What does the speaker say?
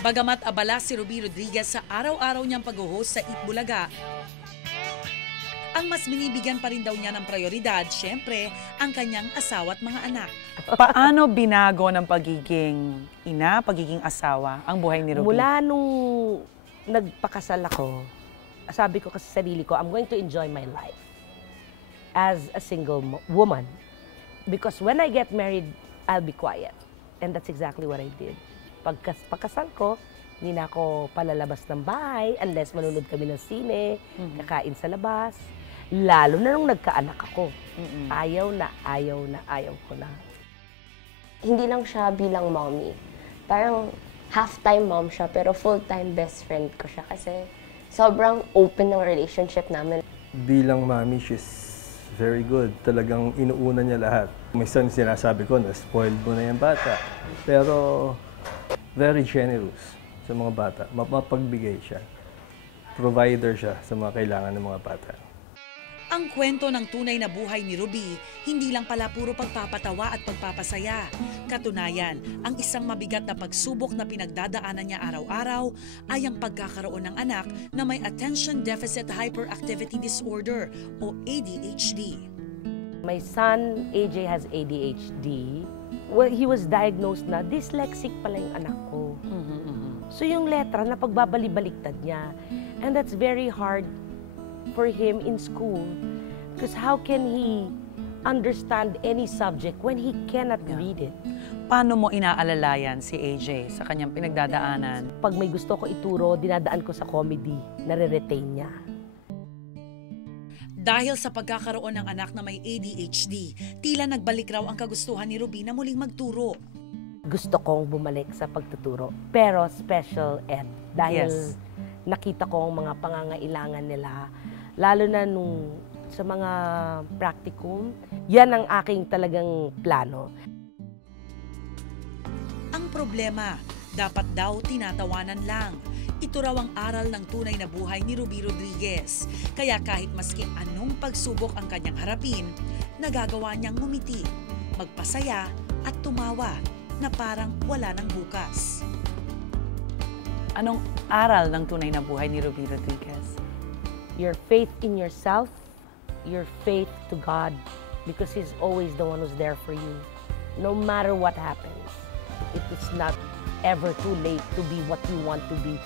Bagamat abala si Ruby Rodriguez sa araw-araw niyang pag-host sa Eat Bulaga, ang mas binibigyan pa rin daw niya ng prioridad, syempre, ang kanyang asawa at mga anak. Paano binago ng pagiging ina, pagiging asawa, ang buhay ni Ruby? Mula nung nagpakasal ako, sabi ko kasi sa sarili ko, I'm going to enjoy my life as a single woman. Because when I get married, I'll be quiet. And that's exactly what I did. Pagkasal ko, hindi na ako palalabas ng bahay unless manunod kami ng sine, kakain sa labas. Lalo na nung nagkaanak ako. Ayaw ko na. Hindi lang siya bilang mommy. Parang half-time mom siya, pero full-time best friend ko siya kasi sobrang open ng relationship namin. Bilang mommy, she's very good. Talagang inuuna niya lahat. Minsan sinasabi ko na spoiled mo na yung bata. Pero very generous sa mga bata. Mapagbigay siya. Provider siya sa mga kailangan ng mga bata. Ang kwento ng tunay na buhay ni Ruby, hindi lang pala puro pagpapatawa at pagpapasaya. Katunayan, ang isang mabigat na pagsubok na pinagdadaanan niya araw-araw ay ang pagkakaroon ng anak na may Attention Deficit Hyperactivity Disorder o ADHD. My son, AJ, has ADHD. Well, he was diagnosed na dyslexic pala yung anak ko. So yung letra na pagbabalik-baliktad niya. And that's very hard for him in school because how can he understand any subject when he cannot read it? Paano mo inaalalayan si AJ sa kanyang pinagdadaanan? Pag may gusto ko ituro, dinadaan ko sa comedy, nare-retain niya. Dahil sa pagkakaroon ng anak na may ADHD, tila nagbalik raw ang kagustuhan ni Ruby na muling magturo. Gusto kong bumalik sa pagtuturo, pero special ed. Dahil nakita ko ang mga pangangailangan nila, lalo na nung sa mga practicum, yan ang aking talagang plano. Ang problema, dapat daw tinatawanan lang. Ito raw ang aral ng tunay na buhay ni Ruby Rodriguez. Kaya kahit maski anong pagsubok ang kanyang harapin, nagagawa niyang ngumiti, magpasaya at tumawa na parang wala nang bukas. Anong aral ng tunay na buhay ni Ruby Rodriguez? Your faith in yourself, your faith to God, because He's always the one who's there for you. No matter what happens, it is not ever too late to be what you want to be.